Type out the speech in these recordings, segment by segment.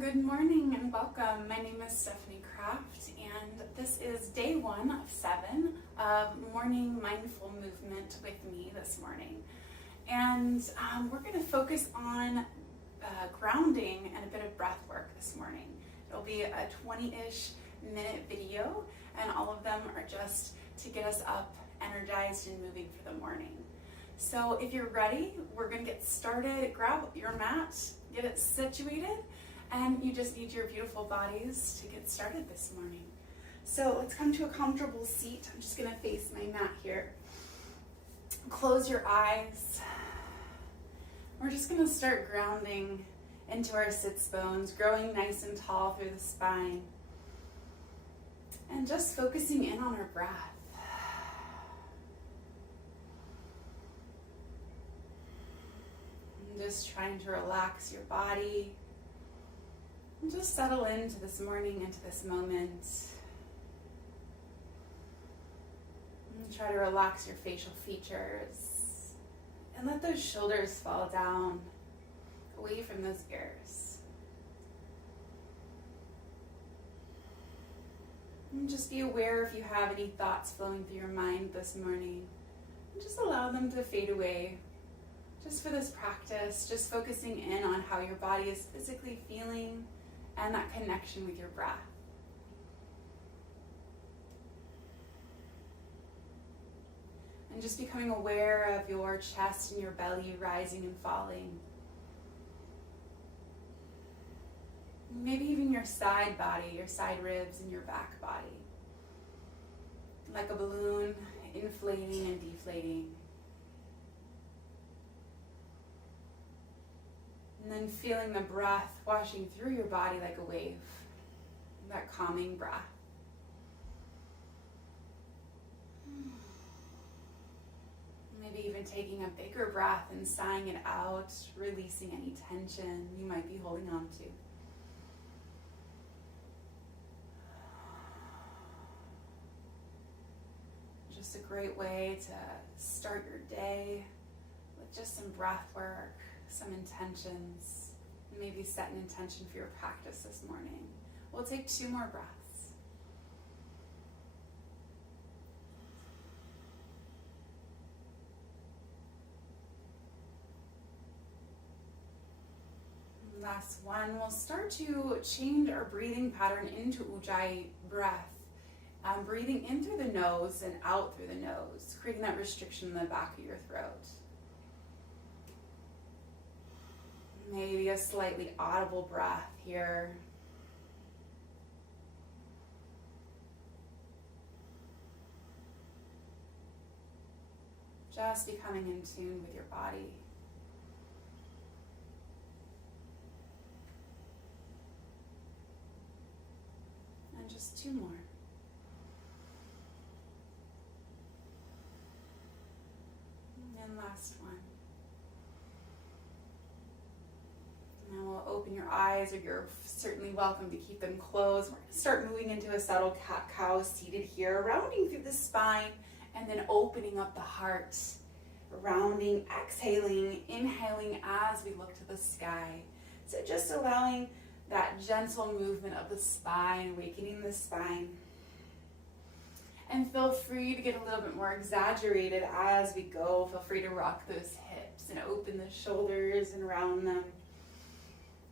Good morning and welcome. My name is Stephanie Kraft, and this is day 1 of 7 of morning mindful movement with me this morning. And we're going to focus on grounding and a bit of breath work this morning. It'll be a 20-ish minute video, and all of them are just to get us up, energized, and moving for the morning. So if you're ready, we're going to get started. Grab your mat, get it situated, and you just need your beautiful bodies to get started this morning. So let's come to a comfortable seat. I'm just going to face my mat here. Close your eyes. We're just going to start grounding into our sits bones, growing nice and tall through the spine, and just focusing in on our breath. And just trying to relax your body. And just settle into this morning, into this moment. And try to relax your facial features. And let those shoulders fall down, away from those ears. And just be aware if you have any thoughts flowing through your mind this morning. And just allow them to fade away. Just for this practice, just focusing in on how your body is physically feeling and that connection with your breath. And just becoming aware of your chest and your belly rising and falling. Maybe even your side body, your side ribs and your back body. Like a balloon, inflating and deflating. And then feeling the breath washing through your body like a wave. That calming breath. Maybe even taking a bigger breath and sighing it out, releasing any tension you might be holding on to. Just a great way to start your day with just some breath work, some intentions, maybe set an intention for your practice this morning. We'll take 2 more breaths. Last one, we'll start to change our breathing pattern into Ujjayi breath. Breathing in through the nose and out through the nose, creating that restriction in the back of your throat. Maybe a slightly audible breath here. Just becoming in tune with your body. And just 2 more. And last one. And we'll open your eyes, or you're certainly welcome to keep them closed. We're going to start moving into a subtle cat-cow seated here, rounding through the spine, and then opening up the heart. Rounding, exhaling, inhaling as we look to the sky. So just allowing that gentle movement of the spine, awakening the spine. And feel free to get a little bit more exaggerated as we go. Feel free to rock those hips and open the shoulders and round them.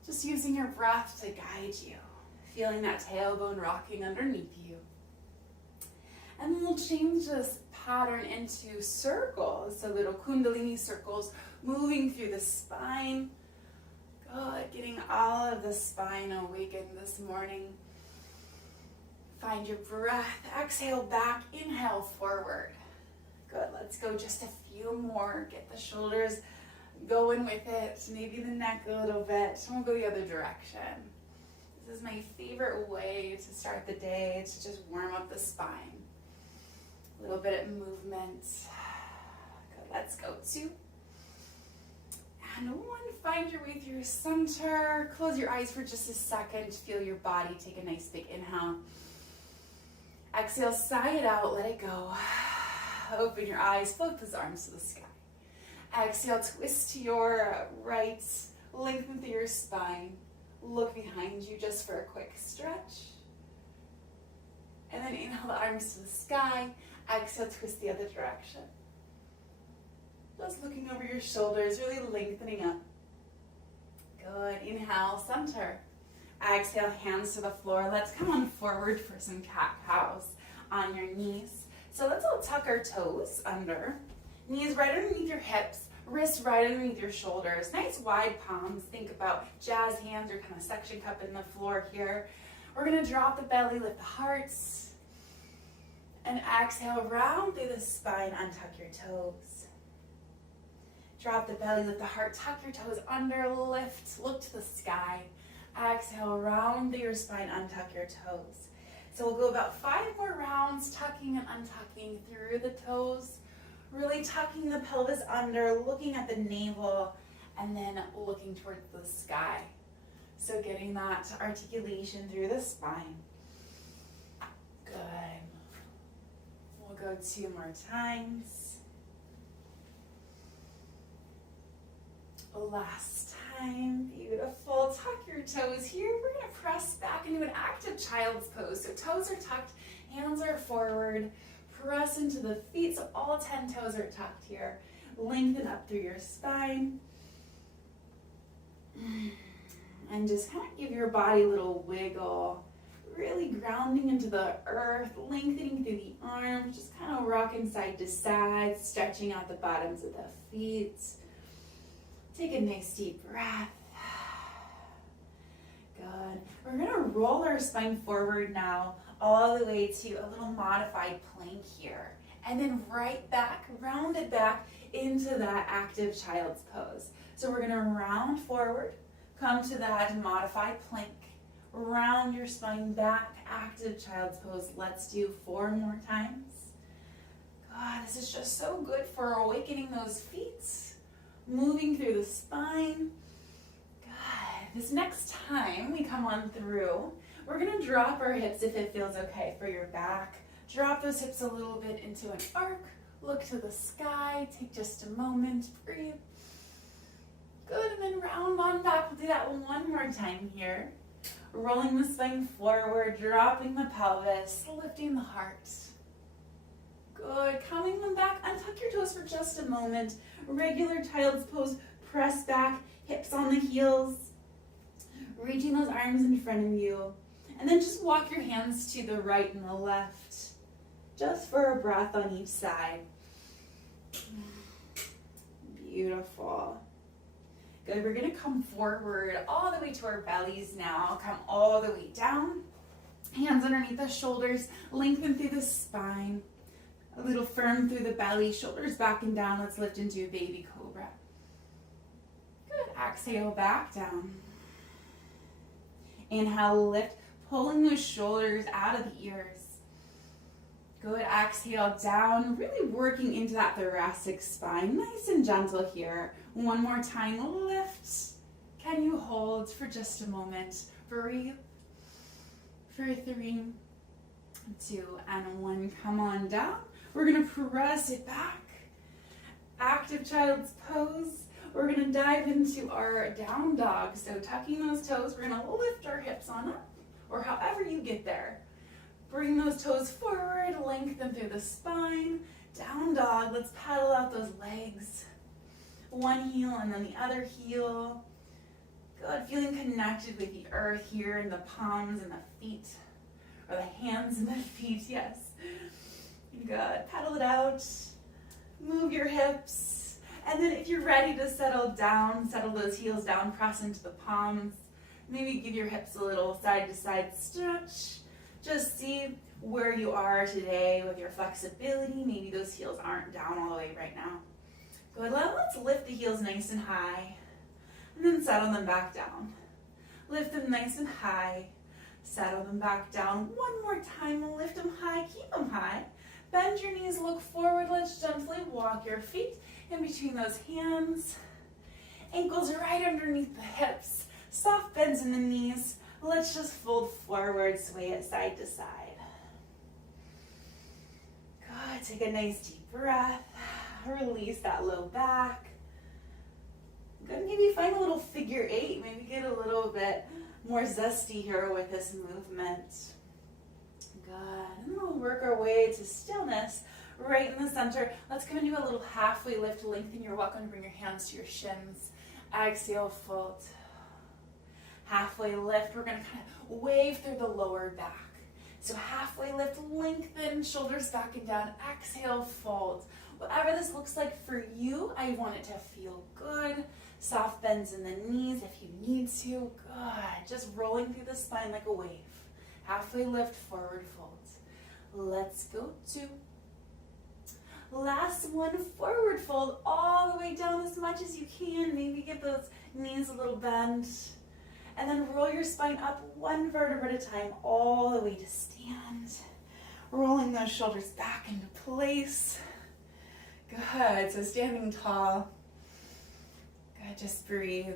Just using your breath to guide you. Feeling that tailbone rocking underneath you. And then we'll change this pattern into circles. So little kundalini circles moving through the spine. Good, getting all of the spine awakened this morning. Find your breath. Exhale back. Inhale forward. Good. Let's go just a few more. Get the shoulders going with it. Maybe the neck a little bit. We'll go the other direction. This is my favorite way to start the day, to just warm up the spine. A little bit of movement. Good. Let's go 2. And 1. Find your way through center. Close your eyes for just a second. Feel your body. Take a nice big inhale. Exhale, sigh it out, let it go. Open your eyes, float those arms to the sky. Exhale, twist to your right, lengthen through your spine. Look behind you just for a quick stretch. And then inhale the arms to the sky. Exhale, twist the other direction. Just looking over your shoulders, really lengthening up. Good. Inhale, center. Exhale, hands to the floor. Let's come on forward for some cat-cows on your knees. So let's all tuck our toes under. Knees right underneath your hips. Wrists right underneath your shoulders. Nice wide palms. Think about jazz hands or kind of suction cup in the floor here. We're going to drop the belly, lift the hearts. And exhale, round through the spine, untuck your toes. Drop the belly, lift the heart, tuck your toes under, lift, look to the sky. Exhale, round through your spine, untuck your toes. So we'll go about 5 more rounds, tucking and untucking through the toes. Really tucking the pelvis under, looking at the navel, and then looking towards the sky. So getting that articulation through the spine. Good. We'll go 2 more times. Last time. Beautiful. Tuck your toes here. We're going to press back into an active child's pose. So toes are tucked, hands are forward. Press into the feet, so all 10 toes are tucked here. Lengthen up through your spine. And just kind of give your body a little wiggle. Really grounding into the earth, lengthening through the arms, just kind of rocking side to side, stretching out the bottoms of the feet. Take a nice deep breath. Good. We're going to roll our spine forward now, all the way to a little modified plank here. And then right back, rounded back into that active child's pose. So we're going to round forward, come to that modified plank, round your spine back, active child's pose. Let's do 4 more times. God, this is just so good for awakening those feet, moving through the spine. This next time we come on through, we're going to drop our hips if it feels okay for your back. Drop those hips a little bit into an arc. Look to the sky. Take just a moment. Breathe. Good. And then round on back. We'll do that 1 more time here. Rolling the spine forward. Dropping the pelvis. Lifting the heart. Good. Coming them back. Untuck your toes for just a moment. Regular child's pose. Press back. Hips on the heels. Reaching those arms in front of you. And then just walk your hands to the right and the left. Just for a breath on each side. Beautiful. Good. We're going to come forward all the way to our bellies now. Come all the way down. Hands underneath the shoulders. Lengthen through the spine. A little firm through the belly. Shoulders back and down. Let's lift into a baby cobra. Good. Exhale back down. Inhale, lift, pulling those shoulders out of the ears. Good, exhale down, really working into that thoracic spine. Nice and gentle here. 1 more time, lift. Can you hold for just a moment? Breathe. For 3, 2, and 1. Come on down. We're going to press it back. Active child's pose. We're going to dive into our down dog. So tucking those toes, we're going to lift our hips on up, or however you get there. Bring those toes forward, lengthen through the spine. Down dog, let's paddle out those legs. 1 heel and then the other heel. Good, feeling connected with the earth here in the palms and the feet, or the hands and the feet, yes. Good, paddle it out. Move your hips. And then if you're ready to settle down, settle those heels down, press into the palms. Maybe give your hips a little side-to-side stretch. Just see where you are today with your flexibility. Maybe those heels aren't down all the way right now. Good. Let's lift the heels nice and high. And then settle them back down. Lift them nice and high. Settle them back down. 1 more time. Lift them high. Keep them high. Bend your knees. Look forward. Let's gently walk your feet in between those hands. Ankles right underneath the hips. Soft bends in the knees. Let's just fold forward, sway it side to side. Good. Take a nice deep breath. Release that low back. Good. Maybe find a little figure 8. Maybe get a little bit more zesty here with this movement. Good. And then we'll work our way to stillness right in the center. Let's come and do a little halfway lift. Lengthen. You're welcome to bring your hands to your shins. Exhale, fold. Halfway lift. We're going to kind of wave through the lower back. So halfway lift, lengthen, shoulders back and down. Exhale, fold. Whatever this looks like for you, I want it to feel good. Soft bends in the knees if you need to. Good. Just rolling through the spine like a wave. Halfway lift, forward fold. Let's go 2. Last one, forward fold all the way down as much as you can. Maybe give those knees a little bend. And then roll your spine up 1 vertebra at a time all the way to stand. Rolling those shoulders back into place. Good. So standing tall. Good. Just breathe.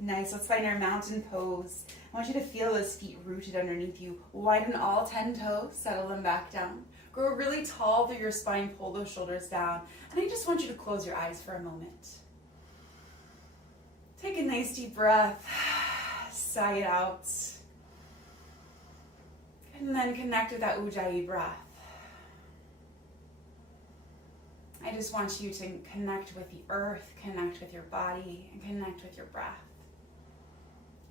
Nice. Let's find our mountain pose. I want you to feel those feet rooted underneath you. Widen all 10 toes. Settle them back down. Grow really tall through your spine. Pull those shoulders down. And I just want you to close your eyes for a moment. Take a nice deep breath. Sigh it out. And then connect with that Ujjayi breath. I just want you to connect with the earth, connect with your body, and connect with your breath.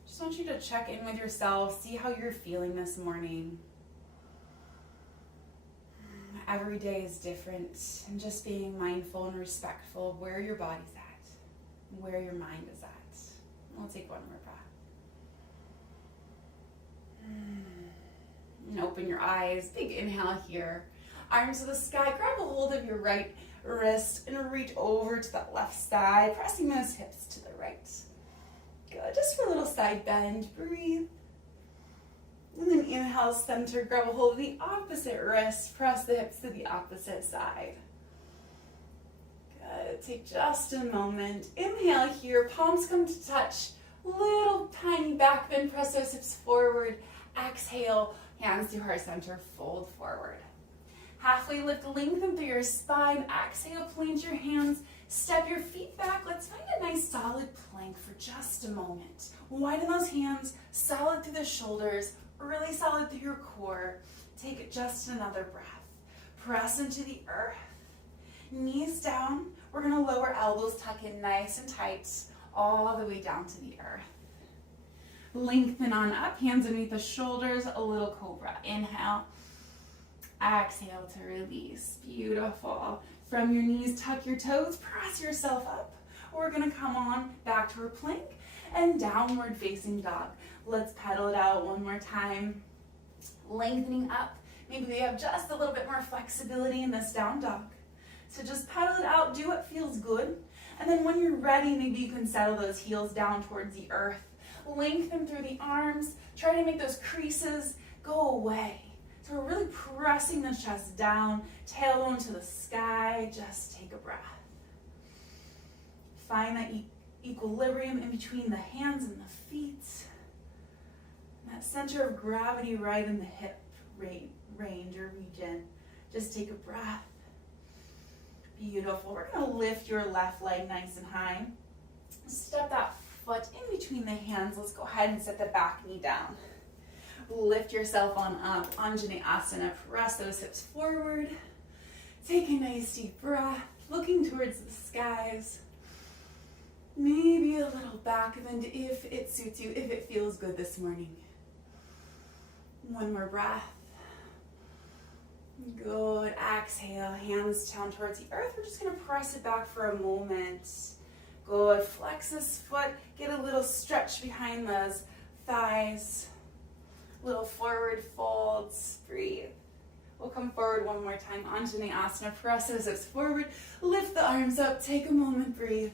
Just want you to check in with yourself, see how you're feeling this morning. Every day is different, and just being mindful and respectful of where your body's at, where your mind is at. We'll take one more breath. And open your eyes. Big inhale here. Arms to the sky. Grab a hold of your right wrist and reach over to that left side, pressing those hips to the right. Good. Just for a little side bend. Breathe. And then inhale, center. Grab a hold of the opposite wrist. Press the hips to the opposite side. Good. Take just a moment. Inhale here. Palms come to touch. Little tiny back bend. Press those hips forward. Exhale. Hands to heart center. Fold forward. Halfway lift. Lengthen through your spine. Exhale. Plant your hands. Step your feet back. Let's find a nice solid plank for just a moment. Widen those hands. Solid through the shoulders. Really solid through your core. Take just another breath. Press into the earth. Knees down. We're going to lower elbows, tuck in nice and tight, all the way down to the earth. Lengthen on up, hands underneath the shoulders, a little cobra. Inhale. Exhale to release. Beautiful. From your knees, tuck your toes, press yourself up. We're going to come on back to our plank and downward facing dog. Let's pedal it out one more time. Lengthening up. Maybe we have just a little bit more flexibility in this down dog. So just pedal it out, do what feels good. And then when you're ready, maybe you can settle those heels down towards the earth. Lengthen through the arms. Try to make those creases go away. So we're really pressing the chest down, tailbone to the sky. Just take a breath. Find that equilibrium in between the hands and the feet. That center of gravity right in the hip range or region. Just take a breath. Beautiful. We're going to lift your left leg nice and high. Step that foot in between the hands. Let's go ahead and set the back knee down. Lift yourself on up. Anjaneyasana. Press those hips forward. Take a nice deep breath. Looking towards the skies. Maybe a little back bend if it suits you, if it feels good this morning. One more breath. Good. Exhale. Hands down towards the earth. We're just going to press it back for a moment. Good. Flex this foot. Get a little stretch behind those thighs. Little forward folds. Breathe. We'll come forward one more time. Anjaneyasana. Press those hips forward. Lift the arms up. Take a moment. Breathe.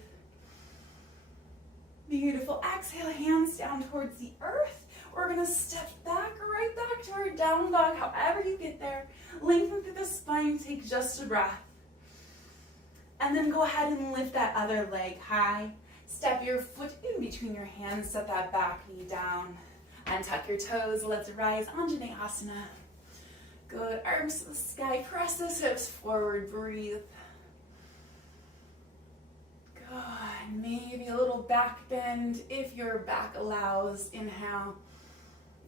Beautiful. Exhale. Hands down towards the earth. We're going to step back, right back to our down dog, however you get there. Lengthen through the spine, take just a breath. And then go ahead and lift that other leg high. Step your foot in between your hands, set that back knee down. And tuck your toes, let's rise, Anjaneyasana. Good, arms to the sky, press those hips forward, breathe. And maybe a little back bend if your back allows. Inhale.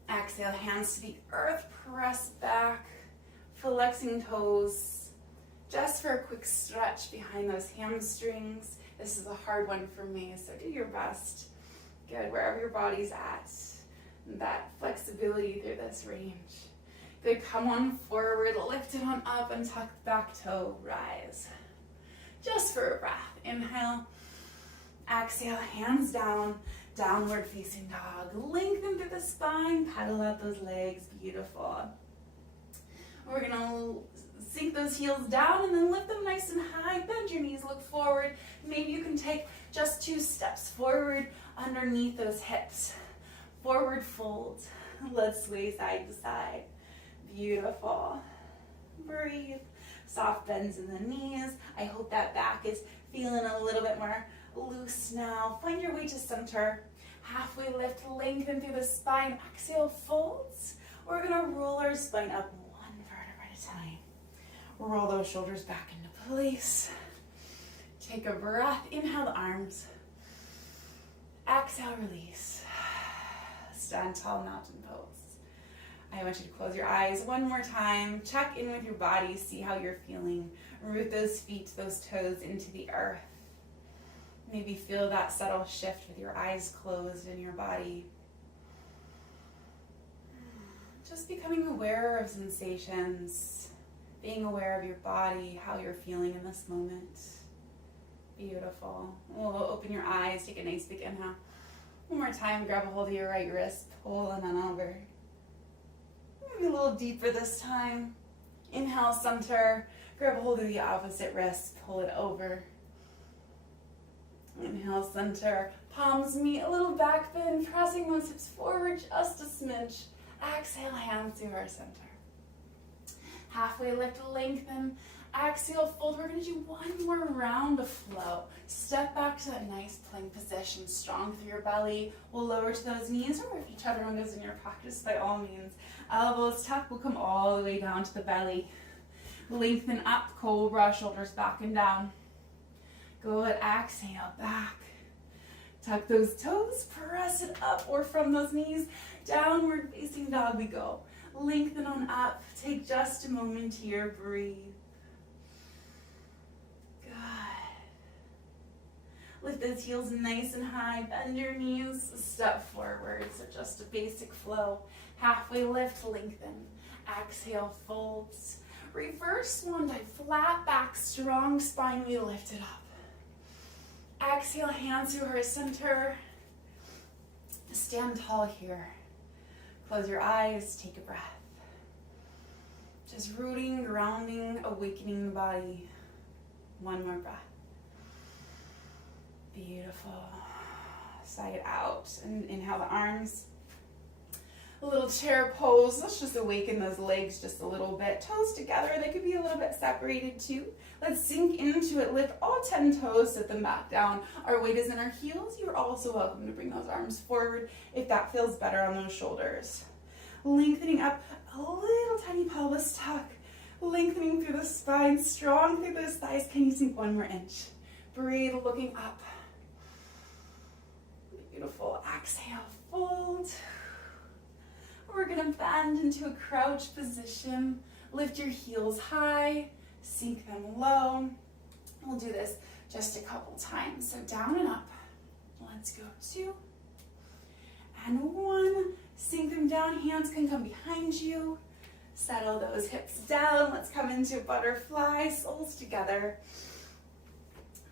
Exhale, hands to the earth, press back, flexing toes, just for a quick stretch behind those hamstrings. This is a hard one for me, so do your best. Good, wherever your body's at, that flexibility through this range. Good, come on forward, lift it on up and tuck the back toe, rise. Just for a breath, inhale, exhale, hands down, downward facing dog. Lengthen through the spine, paddle out those legs, beautiful. We're gonna sink those heels down and then lift them nice and high. Bend your knees, look forward. Maybe you can take just 2 steps forward underneath those hips. Forward fold. Let's sway side to side. Beautiful. Breathe. Soft bends in the knees. I hope that back is feeling a little bit more loose now. Find your way to center. Halfway lift, lengthen through the spine. Exhale, folds. We're gonna roll our spine up 1 vertebra at a time. Roll those shoulders back into place. Take a breath. Inhale the arms. Exhale, release. Stand tall, mountain pose. I want you to close your eyes one more time. Check in with your body. See how you're feeling. Root those feet, those toes into the earth. Maybe feel that subtle shift with your eyes closed in your body. Just becoming aware of sensations, being aware of your body, how you're feeling in this moment. Beautiful. We'll open your eyes, take a nice big inhale. One more time, grab a hold of your right wrist, pull and on over. Maybe a little deeper this time. Inhale, center, grab a hold of the opposite wrist, pull it over. Inhale, center, palms meet, a little back bend, pressing those hips forward just a smidge. Exhale, hands to our center. Halfway lift, lengthen. Exhale, fold. We're going to do one more round of flow. Step back to that nice plank position, strong through your belly. We'll lower to those knees, or if whichever one goes in your practice, by all means. Elbows tuck, we'll come all the way down to the belly. Lengthen up, cobra, shoulders back and down. Good, exhale, back. Tuck those toes, press it up, or from those knees, downward facing dog we go. Lengthen on up, take just a moment here, breathe. Good. Lift those heels nice and high, bend your knees, step forward, so just a basic flow. Halfway lift, lengthen. Exhale, folds. Reverse swan dive, flat back, strong spine, we lift it up. Exhale, hands to our center. Stand tall here. Close your eyes, take a breath. Just rooting, grounding, awakening the body. One more breath. Beautiful. Side out and inhale the arms. A little chair pose. Let's just awaken those legs just a little bit. Toes together, they could be a little bit separated too. Let's sink into it. Lift all 10 toes, sit them back down. Our weight is in our heels. You're also welcome to bring those arms forward if that feels better on those shoulders. Lengthening up, a little tiny pelvis tuck. Lengthening through the spine, strong through those thighs. Can you sink 1 more inch? Breathe, looking up. Beautiful. Exhale, fold. We're gonna bend into a crouch position. Lift your heels high, sink them low. We'll do this just a couple times. So down and up. Let's go 2 and 1. Sink them down, hands can come behind you. Settle those hips down. Let's come into butterfly, soles together.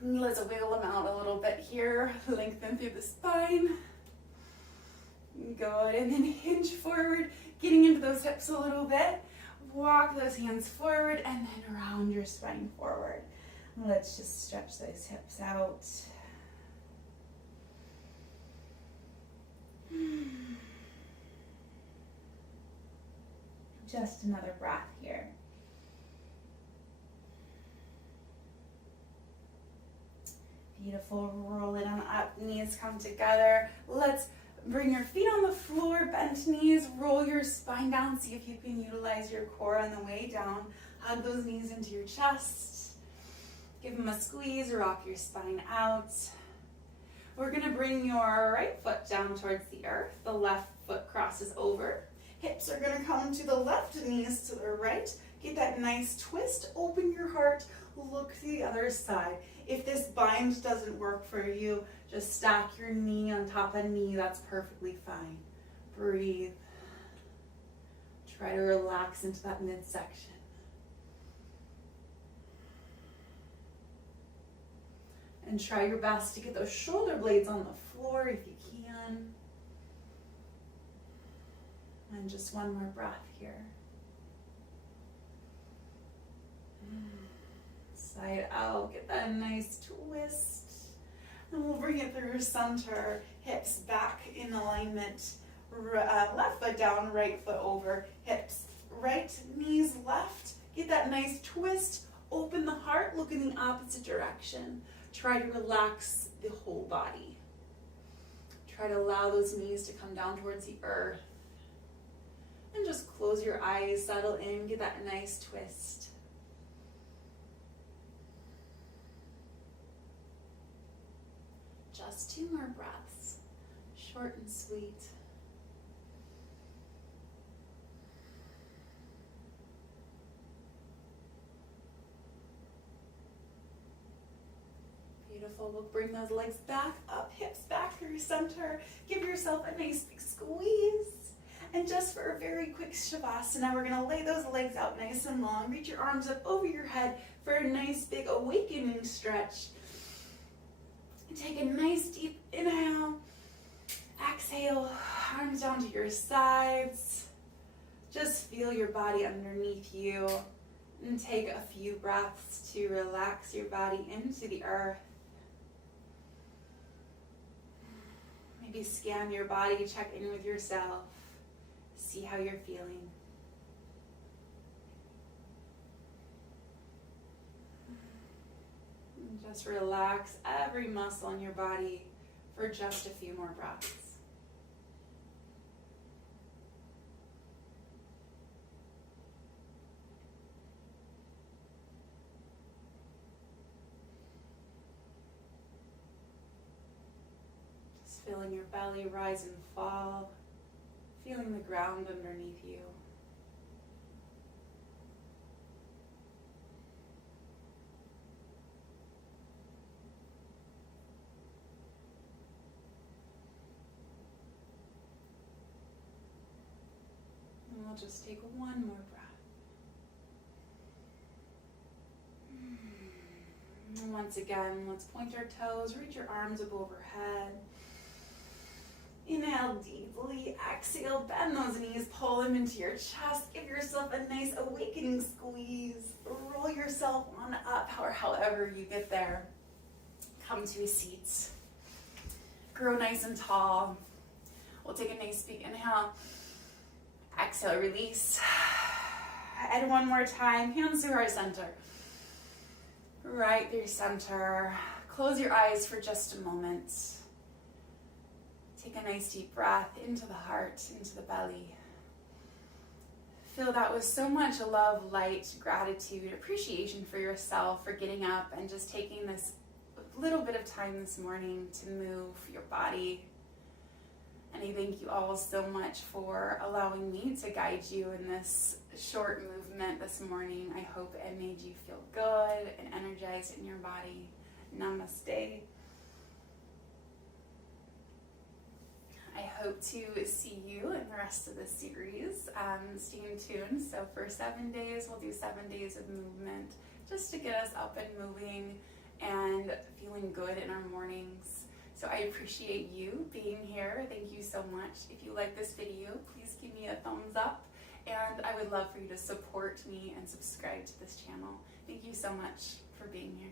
Let's wiggle them out a little bit here. Lengthen through the spine. Good, and then hinge forward, getting into those hips a little bit. Walk those hands forward and then round your spine forward. Let's just stretch those hips out. Just another breath here. Beautiful, roll it on up, knees come together. Let's bring your feet on the floor, bent knees, roll your spine down. See if you can utilize your core on the way down. Hug those knees into your chest. Give them a squeeze, rock your spine out. We're gonna bring your right foot down towards the earth. The left foot crosses over. Hips are gonna come to the left, knees to the right. Get that nice twist, open your heart, look to the other side. If this bind doesn't work for you, just stack your knee on top of knee, that's perfectly fine. Breathe. Try to relax into that midsection. And try your best to get those shoulder blades on the floor if you can. And just one more breath here. Side out, get that nice twist. And we'll bring it through center, hips back in alignment. Left foot down, right foot over, hips right, knees left. Get that nice twist, open the heart, look in the opposite direction. Try to relax the whole body. Try to allow those knees to come down towards the earth. And just close your eyes, settle in, get that nice twist. Just 2 more breaths, short and sweet. Beautiful. We'll bring those legs back up, hips back through center. Give yourself a nice big squeeze. And just for a very quick shavasana, we're going to lay those legs out nice and long. Reach your arms up over your head for a nice big awakening stretch. Take a nice deep inhale. Exhale, arms down to your sides. Just feel your body underneath you. And take a few breaths to relax your body into the earth. Maybe scan your body, check in with yourself. See how you're feeling. And just relax every muscle in your body for just a few more breaths. Just feeling your belly rise and fall. Feeling the ground underneath you. And we'll just take one more breath. And once again, let's point our toes, reach your arms up overhead. Inhale deeply, exhale, bend those knees, pull them into your chest, give yourself a nice awakening squeeze, roll yourself on up, or however you get there. Come to a seat, grow nice and tall. We'll take a nice big inhale, exhale, release, and one more time, hands to our center, right through center. Close your eyes for just a moment. Take a nice deep breath into the heart, into the belly. Fill that with so much love, light, gratitude, appreciation for yourself, for getting up and just taking this little bit of time this morning to move your body. And I thank you all so much for allowing me to guide you in this short movement this morning. I hope it made you feel good and energized in your body. Namaste. I hope to see you in the rest of the series. Stay tuned. So for 7 days, we'll do 7 days of movement just to get us up and moving and feeling good in our mornings. So I appreciate you being here. Thank you so much. If you like this video, please give me a thumbs up. And I would love for you to support me and subscribe to this channel. Thank you so much for being here.